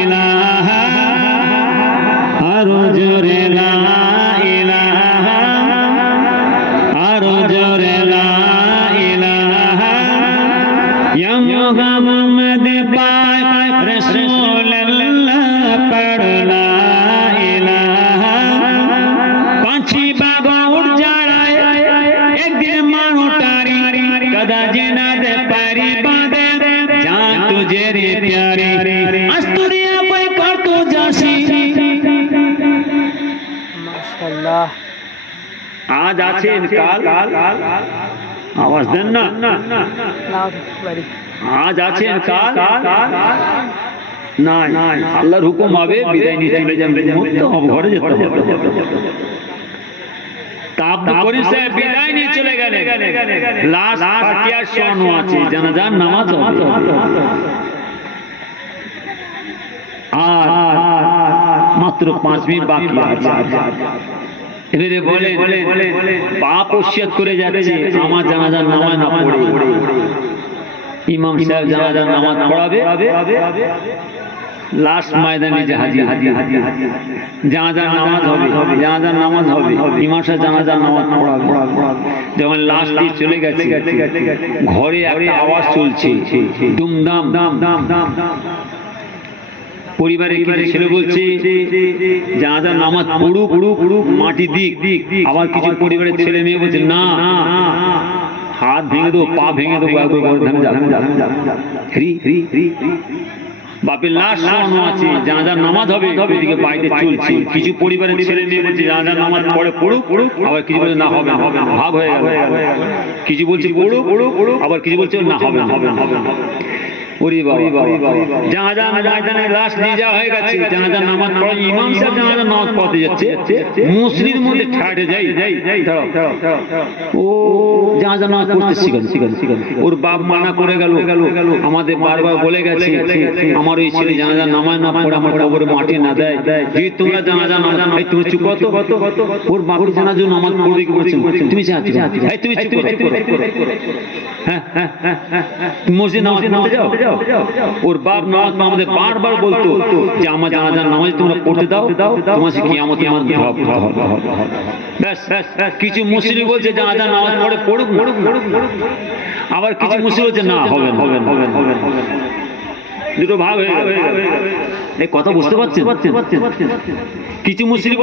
ইলাহা আরো জোরে লা ইলাহা আরো জোরে লা ইলাহা ইয়া মুহাম্মদ পাক রাসূলুল্লাহ পড় লা ইলাহা পাঁচি বাবা উঠ যাড়ায় একদিন মানো টারি কদা জেনা দে পারি বাঁধে যা তুঝে রে প্যারে আস্তুরিয়া পাই কর তো যাসি মাশাআল্লাহ। আজ আছেন কাল আওয়াজ দেন না আজ আছেন কাল না আল্লাহর হুকুম হবে বিদায় নিয়ে চলে যাবেন ঘরে যেতে হবে। তাপ করি সাহেব বিদায় নিয়ে চলে গেলেন লাশ ফাটিয়ার শোনো আছে জানাজার নামাজ হবে আর মাত্র 5 মিনিট বাকি আছে। এবারে বলে পাপ ওসিয়ত করে যাচ্ছে আমার জানাজার নামাজ না পড়ে ইমাম সাহেব জানাজার নামাজ পড়াবে লাশ ময়দানে হাজির জানাজার নামাজ হবে জানাজার নামাজ হবে ইমাম সাহেব জানাজার নামাজ পড়াবে। যখন লাশ দিয়ে চলে গেছে ঘরে একটা আওয়াজ চলছে দুমদাম পরিবারের কিছু ছেলে বলছে জানাজার নামাজ পড়ুক মাটি দিক আবার কিছু পরিবারের ছেলে মেয়ে বলছে না হাত ভেঙে দেবো পা ভেঙে দেবো বাপের লাশ শোনো আছে জানাজার নামাজ হবে এদিকে বাইরে চলছে কিছু পরিবারের ছেলে মেয়ে বলছে জানাজার নামাজ পড়ুক আবার কিছু বলছে না হবে ভাগ হয়ে গেল কিছু বলছে পড়ুক আবার কিছু বলছে না হবে ওরে বাবা জানাজার ময়দানে লাশ নিয়ে যাওয়া হয়ে গেছে জানাজার নামাজ পড়া ইমাম সাহেব জানাজার নামাজ পড়তে যাচ্ছে মুসলিমের মধ্যে ঠাড়ে যাই ও জানাজার নামাজ পড়তে শিখেন ওর বাপ মানা করে গেল আমাদের বারবার বলে গেছে আমার ওই ছেলে জানাজার নামাজ না পড়ে আমার কবরে মাটি না দেয় যদি তোমরা জানাজার নামাজ এই তুমি চুপ করো ওর বাপের জানাজার নামাজ পড়বে কি বলছেন তুমি তুমি চুপ করো হ্যাঁ মসজিদ নামাজ পড়তে যাও ওর বাপ নামাজ আমাদের বারবার বলতো যে আমার জানাজার নামাজ তোমরা পড়তে দাও তোমার সে কিয়ামত ব্যাস কিছু মুসলিম বলছে জানাজার নামাজ পড়ুক আবার কিছু মুসলিম বলছে না হবে দুটো ভাগ হয়ে গেল এই কথা বুঝতে পারছেন কিছু মুসলিম